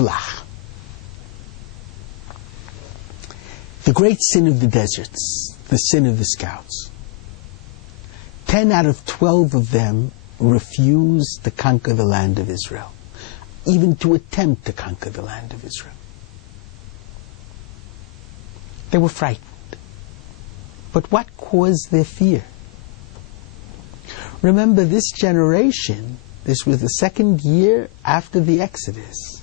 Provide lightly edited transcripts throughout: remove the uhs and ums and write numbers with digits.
Shelach. The great sin of the deserts, the sin of the scouts. 10 out of 12 of them refused to conquer the land of Israel, even to attempt to conquer the land of Israel. They were frightened. But what caused their fear? Remember, this generation, this was the second year after the Exodus.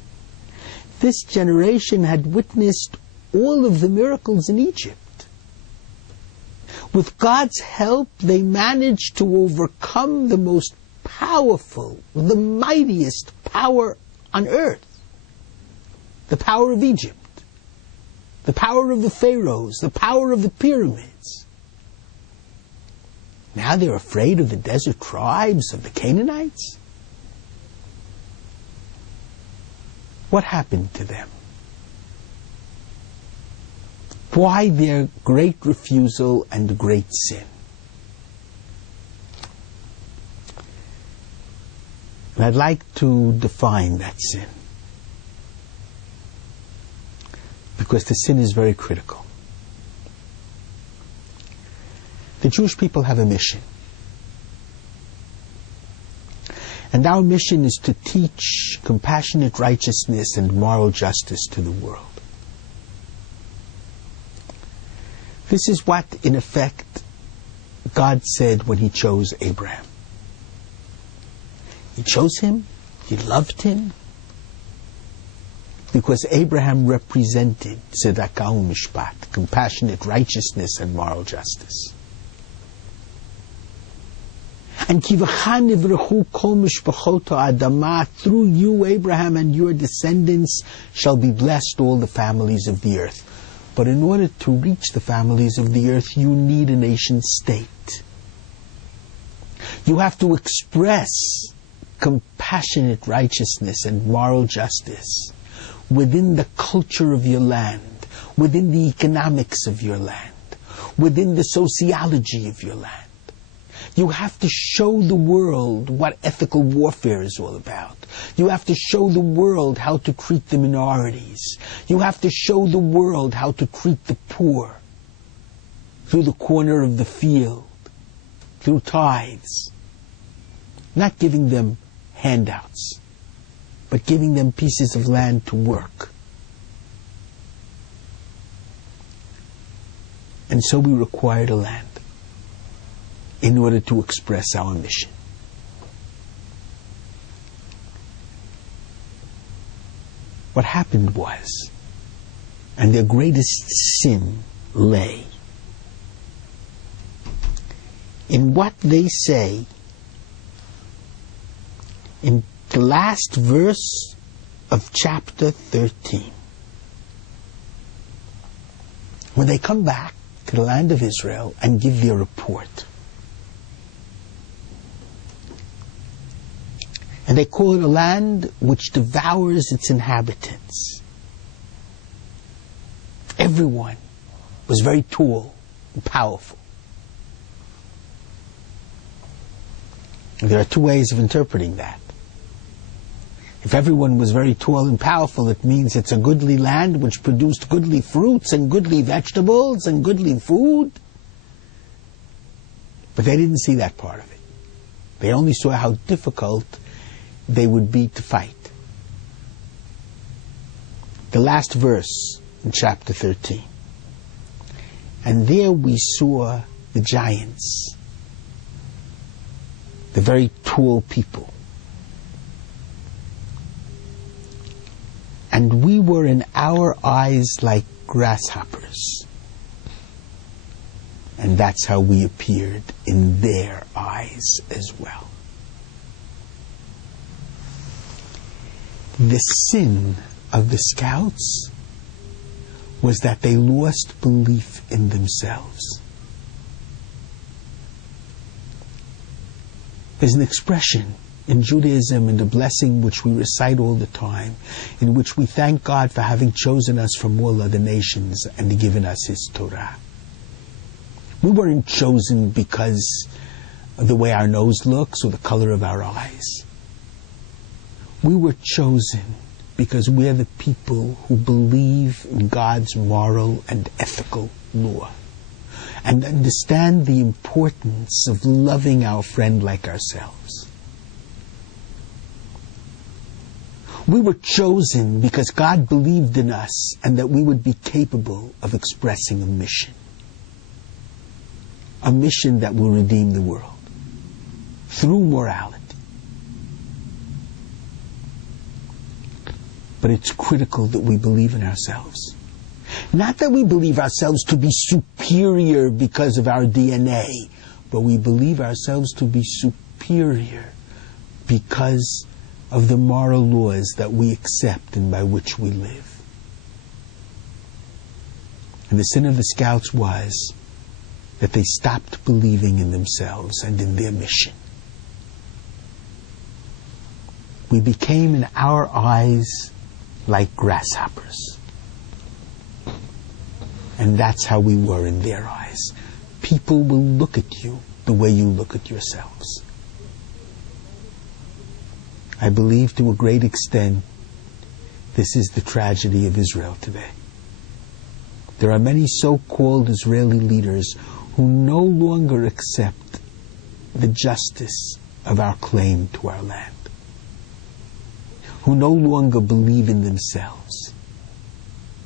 This generation had witnessed all of the miracles in Egypt. With God's help, they managed to overcome the most powerful, the mightiest power on earth. The power of Egypt. The power of the pharaohs. The power of the pyramids. Now they're afraid of the desert tribes, of the Canaanites. What happened to them? Why their great refusal and great sin? And I'd like to define that sin, because the sin is very critical. The Jewish people have a mission. And our mission is to teach compassionate righteousness and moral justice to the world. This is what, in effect, God said when He chose Abraham. He chose him, He loved him, because Abraham represented tzedakah u'mishpat, compassionate righteousness and moral justice. And kivachan nivrechu kol mishpachot ha'adamah, through you, Abraham, and your descendants shall be blessed all the families of the earth. But in order to reach the families of the earth, you need a nation state. You have to express compassionate righteousness and moral justice within the culture of your land, within the economics of your land, within the sociology of your land. You have to show the world what ethical warfare is all about. You have to show the world how to treat the minorities. You have to show the world how to treat the poor through the corner of the field, through tithes. Not giving them handouts, but giving them pieces of land to work. And so we required a land in order to express our mission. What happened was, and their greatest sin lay in what they say in the last verse of chapter 13. When they come back to the land of Israel and give their report. And they call it a land which devours its inhabitants. Everyone was very tall and powerful. And there are two ways of interpreting that. If everyone was very tall and powerful, it means it's a goodly land which produced goodly fruits and goodly vegetables and goodly food. But they didn't see that part of it. They only saw how difficult they would be to fight. The last verse in chapter 13. And there we saw the giants, the very tall people. And we were in our eyes like grasshoppers. And that's how we appeared in their eyes as well. The sin of the scouts was that they lost belief in themselves. There's an expression in Judaism and a blessing which we recite all the time, in which we thank God for having chosen us from all other nations and given us His Torah. We weren't chosen because of the way our nose looks or the color of our eyes. We were chosen because we're the people who believe in God's moral and ethical law and understand the importance of loving our friend like ourselves. We were chosen because God believed in us and that we would be capable of expressing a mission that will redeem the world through morality. But it's critical that we believe in ourselves. Not that we believe ourselves to be superior because of our DNA, but we believe ourselves to be superior because of the moral laws that we accept and by which we live. And the sin of the scouts was that they stopped believing in themselves and in their mission. We became, in our eyes, like grasshoppers. And that's how we were in their eyes. People will look at you the way you look at yourselves. I believe to a great extent this is the tragedy of Israel today. There are many so-called Israeli leaders who no longer accept the justice of our claim to our land, who no longer believe in themselves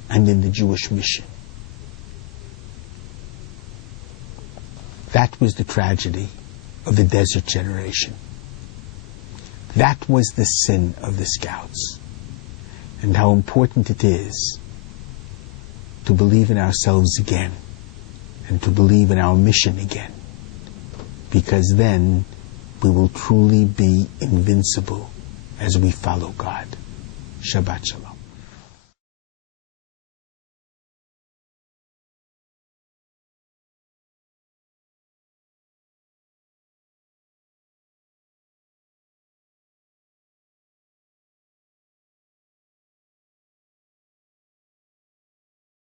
and in the Jewish mission. That was the tragedy of the desert generation. That was the sin of the scouts. And how important it is to believe in ourselves again and to believe in our mission again. Because then we will truly be invincible as we follow God. Shabbat Shalom.